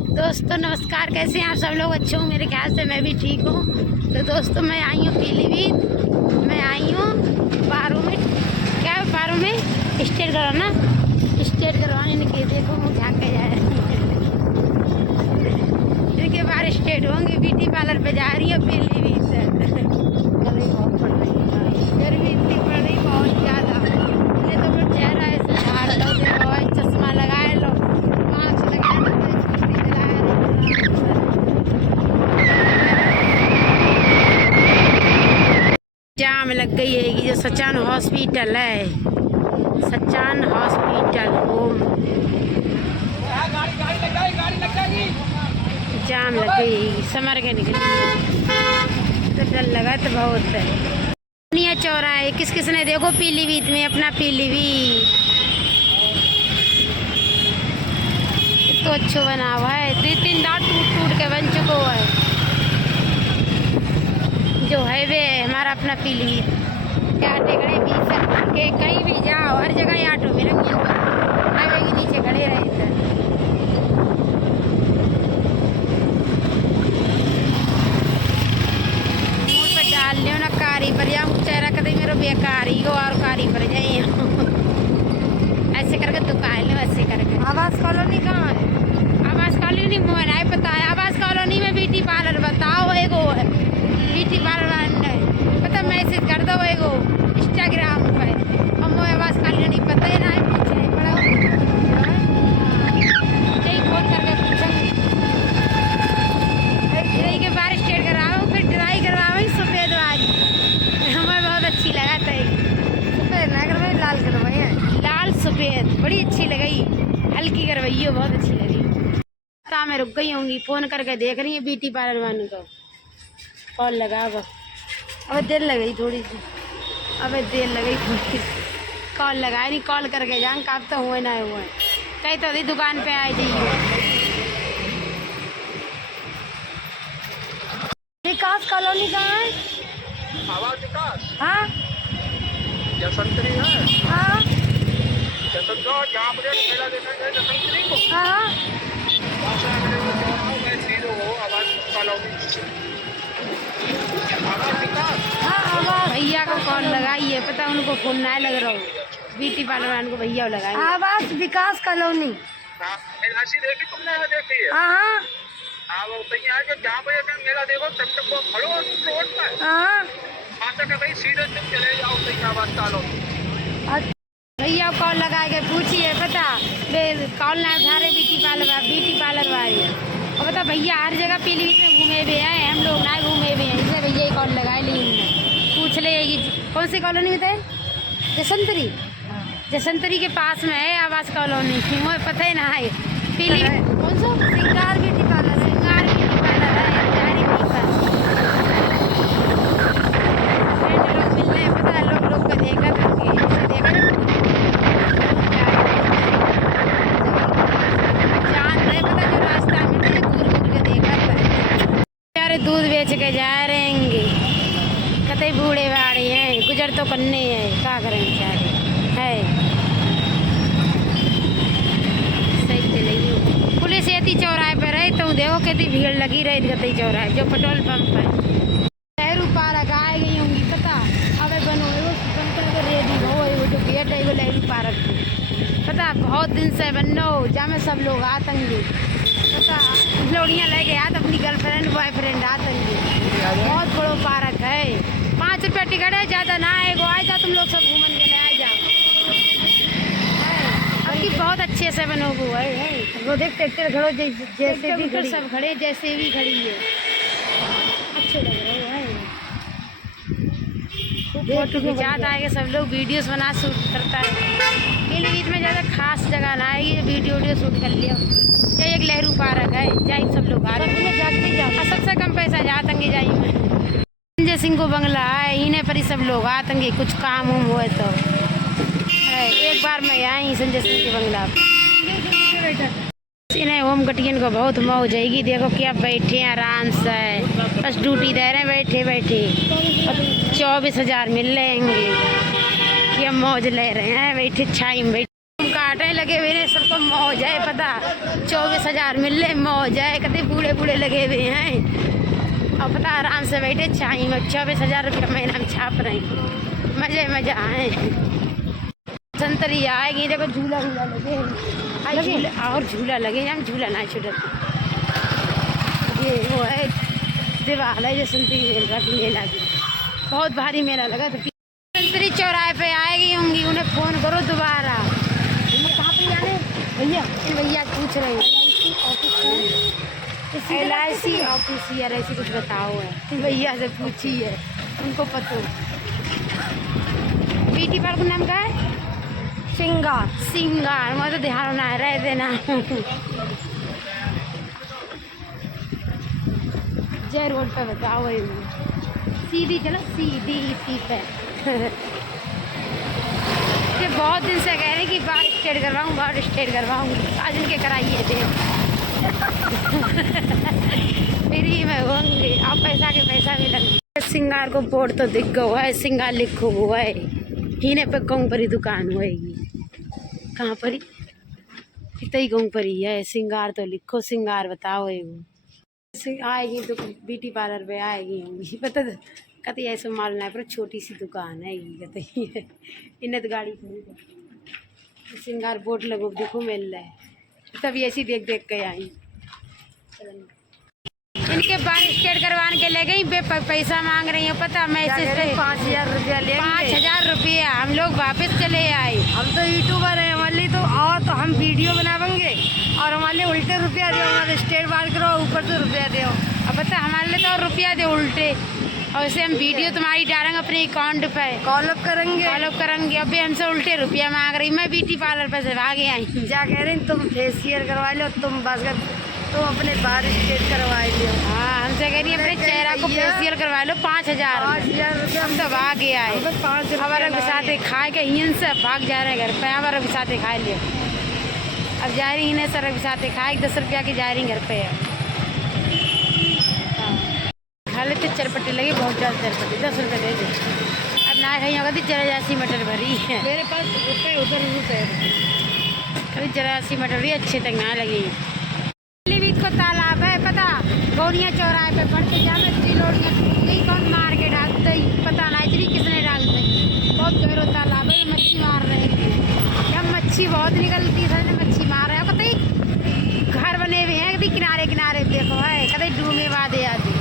दोस्तों नमस्कार, कैसे हैं आप सब लोग? अच्छे हो? मेरे ख्याल से मैं भी ठीक हूँ। तो दोस्तों मैं आई हूँ पीलीभीत। मैं आई हूँ बारों में, क्या बारों में स्टेट करवाने निकले। देखो वो क्या कह जाए इनके बाहर स्टेट होंगे। ब्यूटी पार्लर पे जा रही है पीलीभीत से। गर्मी बहुत पड़ रही है, गर्मी इतनी पड़ रही बहुत ज़्यादा। ये तो फिर चेहरा ऐसे झाड़ लो, देखो चश्मा लगाए लो, मास्क लगाए लो, जाम लग गई है। ये जो सचान हॉस्पिटल है, सचान हॉस्पिटल होम, जाम लग गई। समर के निकली तो डर लगा तो बहुत है। चौराहे किस किसने देखो पीलीभीत में अपना पीलीभीत तो अच्छा बना हुआ है। 2-3 दांत टूट के बन चुका हुआ है। जो हाईवे है हमारा अपना पीलीभीत, आटे खड़े 20 के कहीं भी जाओ हर जगह ऑटो में रंगीन पर हाईवे के नीचे खड़े रहे इधर। मुँह पे डाल लियो ना कारी पर जाऊँ चेहरा कदम मेरा बेकारी हो और कारी पर जाए ऐसे करके दुकान लो, ऐसे करके। आवास कॉलोनी कहाँ है? आवास कॉलोनी मोहन है पता है। आवास कॉलोनी में ब्यूटी पार्लर बताओ एगो है, ब्यूटी पार्लर पता मैसेज कर दो एगो इंस्टाग्राम पे। हम वो आवास कॉलोनी पता ही ना है, पूछे बड़ा यही फोन करके पूछेंगे। ड्राई के बाहर स्टेट कराओ, फिर ड्राई करवाओ सफ़ेद वाली। हमें बहुत अच्छी लगा था। सफ़ेद ना करवाई, लाल करवाई, लाल सफ़ेद बड़ी अच्छी लगी, हल्की करवाई हो बहुत अच्छी लगी। मैं रुक गई होंगी, फोन करके देख रही है ब्यूटी पार्लर वाले को। कॉल लगा अब देर लगी थोड़ी सी, अब देर लगी थोड़ी सी। कॉल लगाए नहीं, कॉल करके जान कब तो हुए ना हुए कहीं तो अभी दुकान पे आए जाइए। विकास कॉलोनी कहाँ है? विकास हाँ जसंतरी है। हाँ जहाँ पर मेला देखा जाए जसंतरी को। हाँ भैया का कॉल लगाइए, पता उनको फोन ना लग रहा हो ब्यूटी पार्लर को। भैया लगाए आवास विकास कॉलोनी। तुमने देखी है? हाँ जहाँ पे मेला देखो खड़ो रोड पर। हाँ सीधे तुम चले जाओ आवास कॉलोनी। भैया कॉल लगा के पूछिए, पता कॉल ना उठा रहे ब्यूटी पार्लर वाले। और पता भैया हर जगह पीलीभीत में घूमे हुए हैं, हम लोग ना घूमे हुए हैं, इसलिए भैया ही कॉल लगाए ली। पूछ ले कौन सी कॉलोनी में थे? जसंतरी के पास में है आवास कॉलोनी। मुझे पता ही ना है पीलीभीत कौन सा श्रृंगार ब्यूटी पार्लर है। पता लोग को देखा था दूध बेच के जा रहेंगे। कतई बूढ़े बाड़े हैं, गुजर तो करने हैं, क्या करें बेचारे है। सही चलिए पुलिस यति चौराहे पर रहे तो देखो कितनी भीड़ लगी रही कतई चौराहे जो पेट्रोल पंप है। लहरू पार्क आ गई होंगी पता। अब बनो रेडी हो जो गेट है वो लहरू पार्क पता बहुत दिन से बनो जहाँ में सब लोग आतंगी पता लोड़ियाँ लेके आते अपनी गर्लफ्रेंड बॉयफ्रेंड आतंगी। बहुत बड़ो पार्क है, 5 रुपया टिकट है, ज़्यादा ना है। वो आ जा तुम लोग सब घूमन के लिए आ जाओ। अभी बहुत अच्छे से बनो हुआ है। वो देख ट्रैक्टर खड़ो जैसे भी खड़ी, सब खड़े जैसे भी खड़ी है, अच्छे लग रहे हैं। फोटो खिंचाता है सब लोग, वीडियोस बना शूट करता है। पीलीभीत में ज़्यादा खास जगह ना है, ये वीडियो शूट कर लिया। ये एक लहरू पार्क है, जाए सब लोग आ रहे हैं। सबसे कम पैसा जातंगे जाई में संजय सिंह को बंगला है, इन्हें पर ही सब लोग आतंगे कुछ काम उम हुए तो है। एक बार मैं आई संजय सिंह के बंगला इन्हें होम कटियन को बहुत मौज जाएगी। देखो क्या बैठे हैं आराम से, बस ड्यूटी दे रहे हैं बैठे बैठे। 24,000 मिल रहेंगे, क्या मौज ले रहे हैं बैठे छाई में बैठे। काटे लगे हुए हैं, सबको मौज है पता। 24,000 मिल रहे, मौज है, कभी बूढ़े बूढ़े लगे हुए हैं और पता आराम से बैठे चाय में। 24,000 रुपये महीना में छाप रहे हैं, मजे मजा आए। संतरी आएगी, देखो झूला झूला लगे और झूला लगे, हम झूला ना छुटे। ये वो है दीवार है जो संतरी मेला की, बहुत भारी मेला लगा। तो संतरी चौराहे पे आएगी होंगी, उन्हें फ़ोन करो दोबारा। कहाँ पे जाने भैया? भैया पूछ रहे हैं LIC ऑफिस या ऐसी कुछ बताओ है, भैया से पूछी है, उनको पता। ब्यूटी पार्लर का नाम क्या है? सिंगार मुझे तो ध्यान ना रह देना। जय रोड पे बताओ, सीधी चलो, सीधी इसी पे। ये बहुत दिन से कह रहे कि बाल स्ट्रेट करवाऊँ, बाल स्ट्रेट करवाऊँगी, आज इनके कराइए थे। फ्री में होंगे, आप पैसा के पैसा भी लगे। सिंगार को बोर्ड तो दिख गया है, सिंगार लिखो हुआ है, हीने पे कहूँ पर ही दुकान होएगी। कहाँ पर ही? इतना ही कहूँ पर ही है, सिंगार तो लिखो, सिंगार बताओ। आएगी तो ब्यूटी पार्लर पे आएगी, पता कहती ऐसे मालना है, पर छोटी सी दुकान है ये, कहती है इन्हें तो गाड़ी खड़ी सिंगार बोर्ड लगो देखो मिल रहा है, तभी ऐसी देख देख के आई। इनके बाल स्ट्रेट करवाने के ले गई, पैसा मांग रही है पता, मैसेज पे 5,000 रुपया ले, 5,000 रुपया। हम लोग वापस चले आए, हम तो यूट्यूबर हैं हमारे तो, और तो हम वीडियो बनावेंगे और हमारे उल्टे रुपया दो, हमारे स्ट्रेट बाल करो ऊपर से रुपया दो। अब पता हमारे लिए तो और रुपया दे उल्टे, और इसे हम वीडियो तुम्हारी डालेंगे अपने अकाउंट पे, कॉलअप करेंगे। अभी हमसे उल्टे रुपया मांग रही। मैं ब्यूटी पार्लर पे से भागे आई, जा कह रही तुम फेशियल करवा लो, तुम बस तुम अपने बाल स्ट्रेट करवा लो। हाँ हमसे कह रही अपने चेहरा को फेशियल करवा लो, 5,000 रुपया। हम तो भागे आए, हमारे भी साथ खाए के इन से भाग जा रहे हैं घर पे, हमारे भी साथ खा लिया। अब जा रही इन्हें सर भी साथ खाए, 10 रुपया की जा रही घर पे। खा लेते चरपट्टी लगी, बहुत ज़्यादा चरपट्टी, 10 रुपये दे दे। अब ना खाई होगा तो जरासी मटर भरी है मेरे पास, उधर रुपये कभी जरासी मटर भी अच्छे तक ना लगी। पीलीभीत को तालाब है पता, गौड़िया चौराहे पे पड़ते जाने लोड़ियाँ यही कौन मार के डालते, पता ना इतनी किसने डालते। बहुत गहरा तालाब है, मच्छी मार रहे हैं, जब मच्छी बहुत निकलती है मच्छी मार रहे हैं। कतई घर बने हुए हैं, कभी किनारे किनारे देखो है, कभी डूबे वादे आते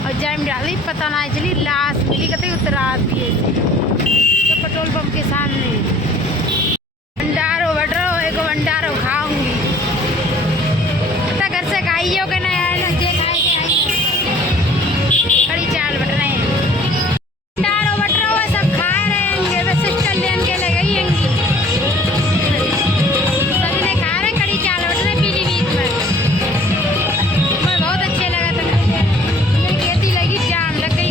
और जैम डाली, पता ना चली लाश मिली, कतई उतरा आती है तो पेट्रोल पंप के सामने। भंडारो बढ़ रहा हो, एक भंडारो खाऊंगी, पता घर से खाइयो के नहीं आए जे खाएंगे, कड़ी चावल बट रहे हैं, भंडारो बट रहा हो, सब खा रहेंगे, बस सिस्टर लेन के ले गई हैंगी, सभी ने खा रहे कड़ी चावल बट रहे पीलीभीत में। मैं बहुत अच्छे लगा था, मेरी खेती लगी, जाम लग गई।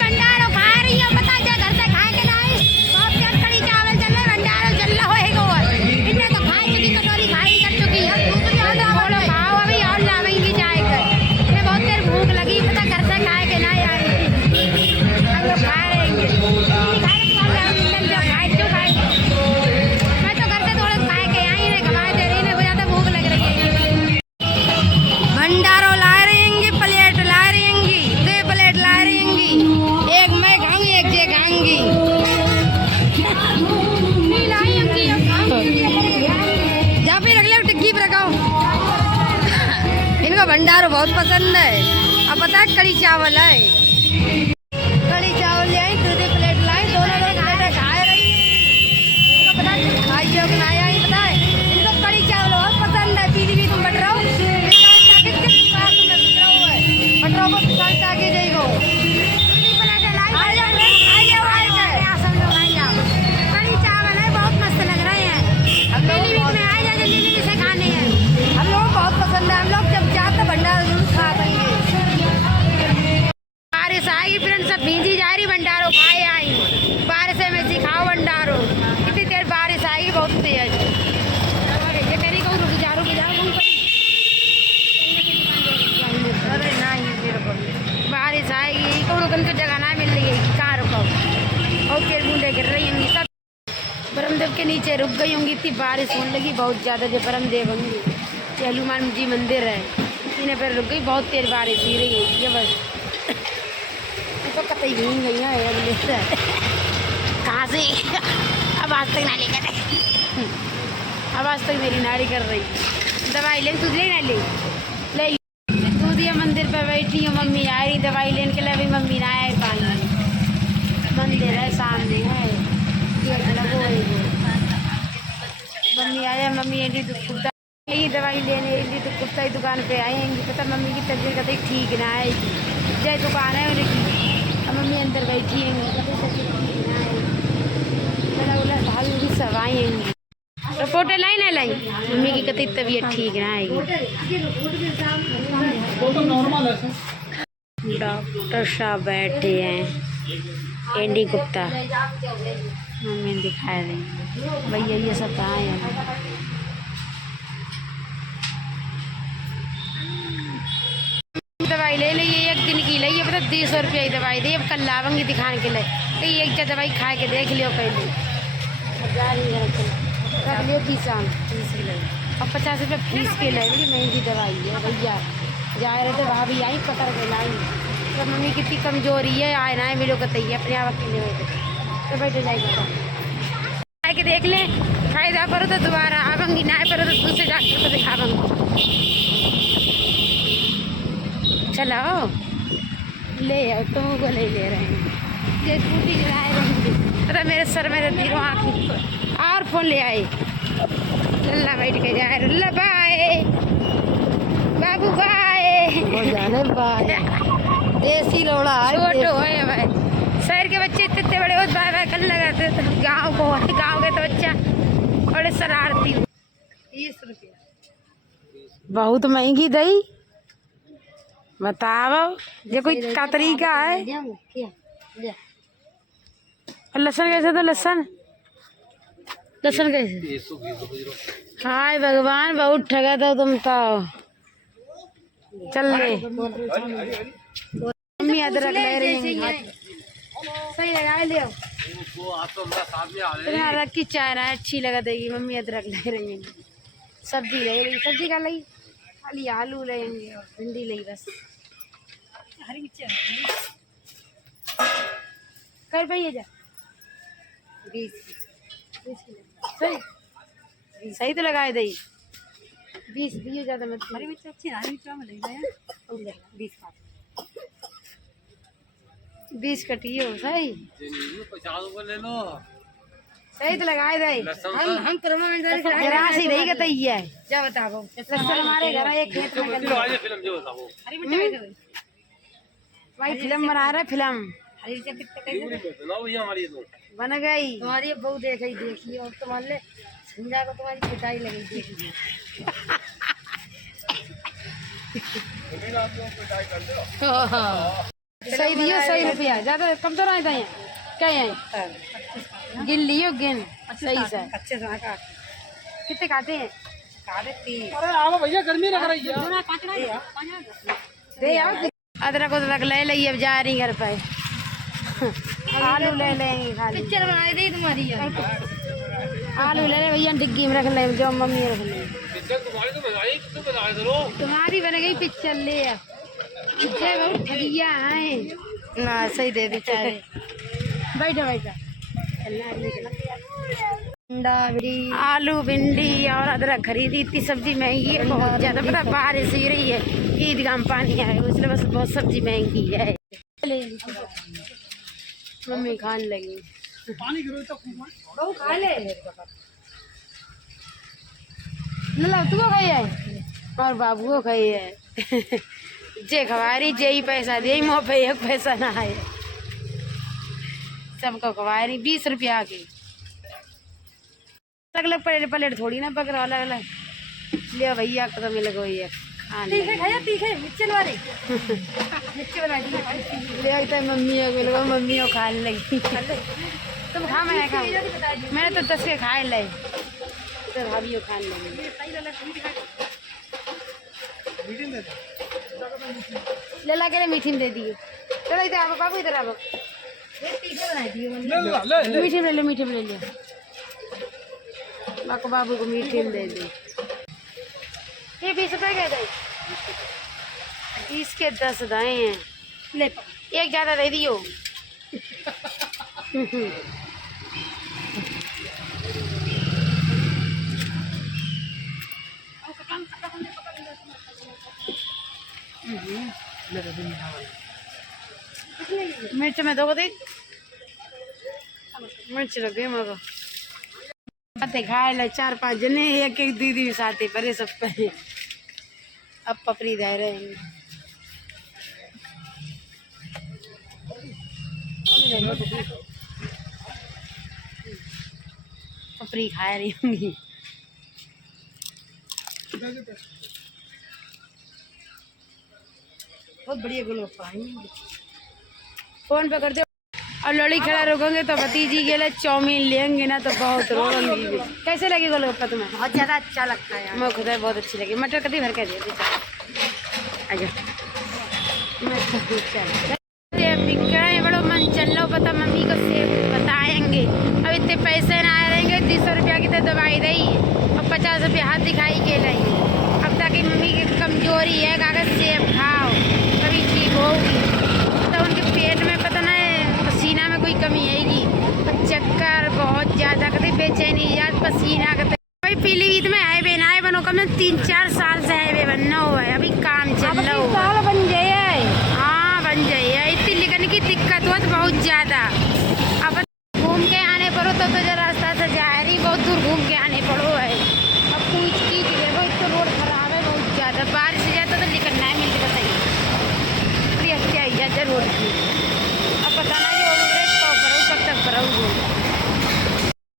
भंडारो खा रही हो पता, जो घर से खाए के नहीं, बहुत प्यार कड़ी चावल चल रहे, भंडारो चल रहा होएगा, इन्हें तो खाई चुकी, कटोरी खाई कर चुकी है, थोड़ा खाओ अभी और लावेंगी जाए कर, इन्हें बहुत देर भूख लगी पता, घर से खाए के नहीं आएंगी, हम लोग खा रहेंगे, मैं तो घर से थोड़े खाए के आई, इन्हें खवाए दे रही, इन्हें ज़्यादा भूख लग रही है। भंडारो ला रहेंगी, प्लेट ला रहेंगी, 2 प्लेट ला रहेंगी, एक मैं खाऊंगी एक जे खाऊंगी, जहाँ पे रख ले टिक्की पे रखाओ। इनको भंडारो बहुत पसंद है, अब पता है कड़ी चावल है, कड़ी चावल ले आई, 2 प्लेट लाई, दोनों प्लेटें खाए रही, इनको पता खाइयो कि नहीं आई पता है, इनको कड़ी चावल बहुत पसंद है। पीलीभीत में बट रहा हूँ, बटरों को निकालता के देखो, कड़ी चावल है बहुत मस्त लग रहे हैं, पीलीभीत में आ जाए जल्दी से खाने हैं, हम लोग बहुत पसंद है, हम लोग जब जाते भंडारा जरूर खा देंगे। बारिश आएगी ये रुक गई होंगी, इतनी बारिश होने लगी बहुत ज़्यादा। जो परम देव होंगी ये हनुमान जी मंदिर है, इन्हें फिर रुक गई, बहुत तेज बारिश ही रही है ये बस। तो कतई घूम गई है कहाँ से अब आज तक नाली कर रही, अब आज तक मेरी नाड़ी कर रही। दवाई लेने तुझ ले ना ले दूध ये मंदिर पे बैठी हूँ, मम्मी आ रही दवाई लेने के लिए, अभी मम्मी ना आए पानी। मंदिर है सामने है, मम्मी आया, मम्मी एंडी दुख यही दवाई लेने एंडी तो कुत्ता ही दुकान पे आएंगी। पता मम्मी की तबीयत कभी ठीक ना आएगी, जय दुकान है उनकी, अब मम्मी अंदर बैठी हैं, कभी तबीयत ठीक ना आएगी। मेरा बोला भाभी भी सब आएंगी, रिपोर्टें लाई ना लाई, मम्मी की कभी तबीयत ठीक ना आएगी। डॉक्टर साहब बैठे हैं, एंडी गुप्ता मम्मी दिखा रही भैया ये सब कहाँ है। दवाई ले ली, एक दिन की ली है, पता 200 रुपये की दवाई दी। अब कल लावंगी दिखाने के लिए, कहीं एक जगह दवाई खा के देख लियो पहले, रख लियो 30 की ले, अब 50 रुपये फीस के ले, बड़ी महंगी दवाई है भैया। जा रहे थे भाभी आई पकड़ के लाई, तो मम्मी कितनी कमजोरी है, आए ना मिलो कतई अपने आप अकेले हो तो बैठे जाएगा के देख ले, फायदा करो तो दोबारा आवांगी, ना करो तो दूसरे डॉक्टर को दिखावांगी। चलो ले आओ, तुमको ले ले रहे हैं, ये स्कूटी चलाए रहेंगे। अरे मेरे सर में तीनों आँखी और फोन ले आए, लल्ला बैठ के जाए, लल्ला बाय बाबू बाय बाय, देसी लोड़ा छोटो है भाई। शहर के बच्चे इतने बड़े बहुत बाय बाय करने लगाते, तो गाँव को गाँव के तो बच्चा बड़े शरारती। 30 रुपया बहुत महंगी दही, बताओ ये कोई का तरीका है। लहसुन कैसे, तो लहसुन कैसे, हाय भगवान बहुत ठगा था तुम तो। चल ले मम्मी अदरक ले रही है, सही लगा ले अदरक की चाय ना अच्छी लगा देगी। मम्मी अदरक ले रही है, सब्जी ले रही, सब्जी का लगी खाली आलू लेंगे और भिंडी लगी बस। हरी मिर्च कर पाइए जा 20 सही सही तो लगाए दही 20 दिए ज़्यादा मत। हरी मिर्च अच्छी, हरी मिर्च में लग जाए 20 कटियो सही, 50 रुपये ले लो, सही तो लगाए दही। हम राशि नहीं कतई है, क्या बताओ हमारे घर एक खेत में भाई फिल्म बना रहे, फिल्म बन गई तुम्हारी बहू देखी और तुम्हारे संजा को तुम्हारी पिटाई लगी देखी। सही दियो, सही रुपया ज्यादा कम तो नहीं था क्या है, गिन लियो गिन सही से अच्छे से काट। कितने काटे हैं? अरे आओ भैया गर्मी लग रही है, दे यार अदरक उदरक ले ली, अब जा रही घर पे आलू ले लेंगे, खाली पिक्चर बना दी तुम्हारी आलू ले ले भैया, डिग्गी में रख ले जो मम्मी रख ले, तुम्हारी बन गई पिक्चर ले बहुत ठगिया है ना, सही दे बेचारे। बैठा आलू भिंडी और अदरक खरीदी, इतनी सब्जी महंगी है बहुत ज़्यादा, पता बारिश ही रही है, ईदगाह में पानी आए इसलिए बस बहुत सब्जी महंगी है। मम्मी खाने लगी, खा ले तुमको खाई है और बाबू को खाई है जे खवारी जे ही पैसा दे, मुँह पे एक पैसा ना आए, सबको खवारी 20 रुपया की। अलग अलग प्लेट थोड़ी ना पकड़ो, अलग अलग ले भैया को तो मिल गई है खाने तीखे मिर्चन वाले ले मम्मी मिल गई, मम्मी को खाने लगी। तुम खा मैंने खा, मैंने तो 10 के खाए ले, तो भाभी खाने लगी। लला के मीठी में दे दिए, चलो इधर आओ बाबू, इधर आओ मीठी में ले लो, मीठी में ले लो बाको बाबू को मीठे में दे दे। ये 20 रुपए के दे, 20 के 10 दाएँ हैं। ले एक ज़्यादा दे दियो। मिर्च में दो दे, मिर्च लग गई मगर साथे खाए ला 4-5 जने, एक एक दीदी साथे परे सब पे। अब पपड़ी दे रहे हैं, पपड़ी खा रही होंगी। बहुत बढ़िया गुलो पाएंगे। फोन पे कर दो और लड़ी खड़ा रोकेंगे तो भतीजी के लिए चाउमीन लेंगे ना तो बहुत रोएंगी। कैसे लगी गोलगप्पा तुम्हें? बहुत ज़्यादा अच्छा लगता है। मैं खुद बहुत अच्छी लगी। मटर कभी भर के दे बड़ो मन चल लो पता मम्मी को सेब बताएंगे। अब इतने पैसे ना रहेंगे, 300 रुपया की तो दवाई रही और 50 रुपया हाथ दिखाई के लाई। अब ताकि मम्मी की कमजोरी है, कागज सेब खाओ कभी ठीक होगी। तो उनके पेट में पता नहीं पसीना में कोई कमी आएगी, चक्कर बहुत ज़्यादा करते, बेचैनी याद पसीना करते। भाई पीलीभीत में हाईवे ना बनो कम 3-4 साल से हाईवे बनना हुआ है, अभी काम चल रहा है। साल बन जाए, हाँ बन जाए। इतनी लिखने की दिक्कत हो तो बहुत ज़्यादा। अब घूम के आने पड़ो तो जो रास्ता से जा रही बहुत दूर घूम के आने पड़ो है। अब पूछ की देखो एक तो रोड खराब है बहुत ज़्यादा, बारिश से जाता तो निकलना है मिलती बताइए क्या ही रोड की। अब पता ना कब तक भराऊँ।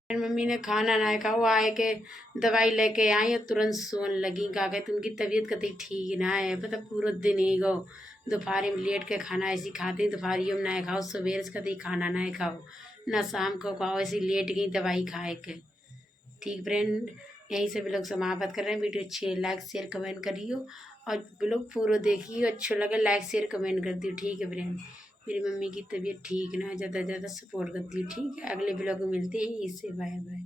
मम्मी ने खाना ना खाओ, आए के दवाई लेके आई और तुरंत सोन लगी। का कहते उनकी तबीयत कतई ठीक ना है, पता पूरा दिन ही गो दोपहर में लेट के खाना ऐसी खाती, दोपहरियों में ना खाओ, सवेरे से कतई खाना ना खाओ, ना शाम को खाओ, ऐसी लेट गई दवाई खाए के। ठीक फ्रेंड, यहीं से भी लोग समाप्त कर रहे हैं। वीडियो अच्छी लाइक शेयर कमेंट करियो और लोग पूरा देखिए, अच्छा लगे लाइक शेयर कमेंट कर दियो। ठीक है फ्रेंड, मेरी मम्मी की तबीयत ठीक ना, ज़्यादा सपोर्ट करती है। ठीक है, अगले ब्लॉग में मिलते हैं। इससे बाय बाय।